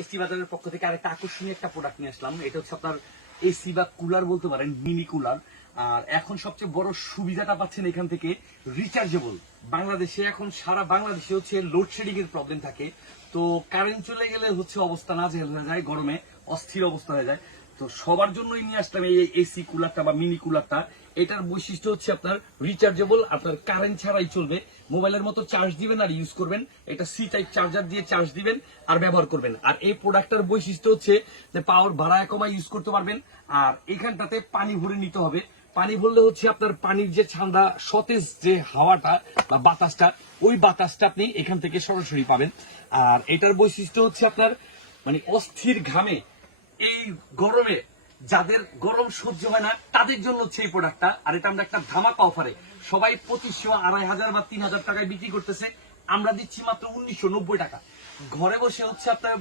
ST বাজারের পক্ষ থেকে আরেকটা আকর্ষণীয় একটা প্রোডাক্ট নিয়ে আসলাম। এটা হচ্ছে আপনার এসি বা কুলার বলতে পারেন মিনি কুলার আর এখন সবচেয়ে বড় সুবিধাটা পাচ্ছেন এখান থেকে রিচার্জেবল বাংলাদেশে এখন, সারা বাংলাদেশে হচ্ছে লোডশেডিং এর প্রবলেম থাকে। তো কারেন্ট চলে গেলে হচ্ছে অবস্থা না হয়ে যায়, গরমে অস্থির অবস্থা হয়ে যায়। তো সবার জন্যই নিয়ে আসলাম এই এসি কুলারটা বা মিনি কুলারটা। এটার বৈশিষ্ট্য হচ্ছে আপনার রিচার্জেবল আপনার কারেন্ট ছাড়াই চলবে। মোবাইলের মতো চার্জ দিবেন আর ইউজ করবেন। এটা সি টাইপ চার্জার দিয়ে চার্জ দিবেন আর ব্যবহার করবেন। আর এই প্রোডাক্টটার বৈশিষ্ট্য হচ্ছে যে পাওয়ার ভাড়ায় কমায় ইউজ করতে পারবেন। আর এখানটাতে পানি ভরে নিতে হবে। পানি ভরলে হচ্ছে আপনার পানির যে ঠান্ডা সতেজ যে হাওয়াটা বা বাতাসটা, ওই বাতাসটা আপনি এখান থেকে সরাসরি পাবেন। আর এটার বৈশিষ্ট্য হচ্ছে আপনার মানে অস্থির ঘামে এই গরমে যাদের গরম সহ্য হয় না, তাদের জন্য হচ্ছে এই প্রোডাক্টটা আর এটা আমরা একটা ধামাকা অফারে সবাই পঁচিশশো আড়াই হাজার বা তিন হাজার টাকায় বিক্রি করতেছে। আমরা দিচ্ছি মাত্র উনিশশো নব্বই টাকা। ঘরে বসে হচ্ছে আপনার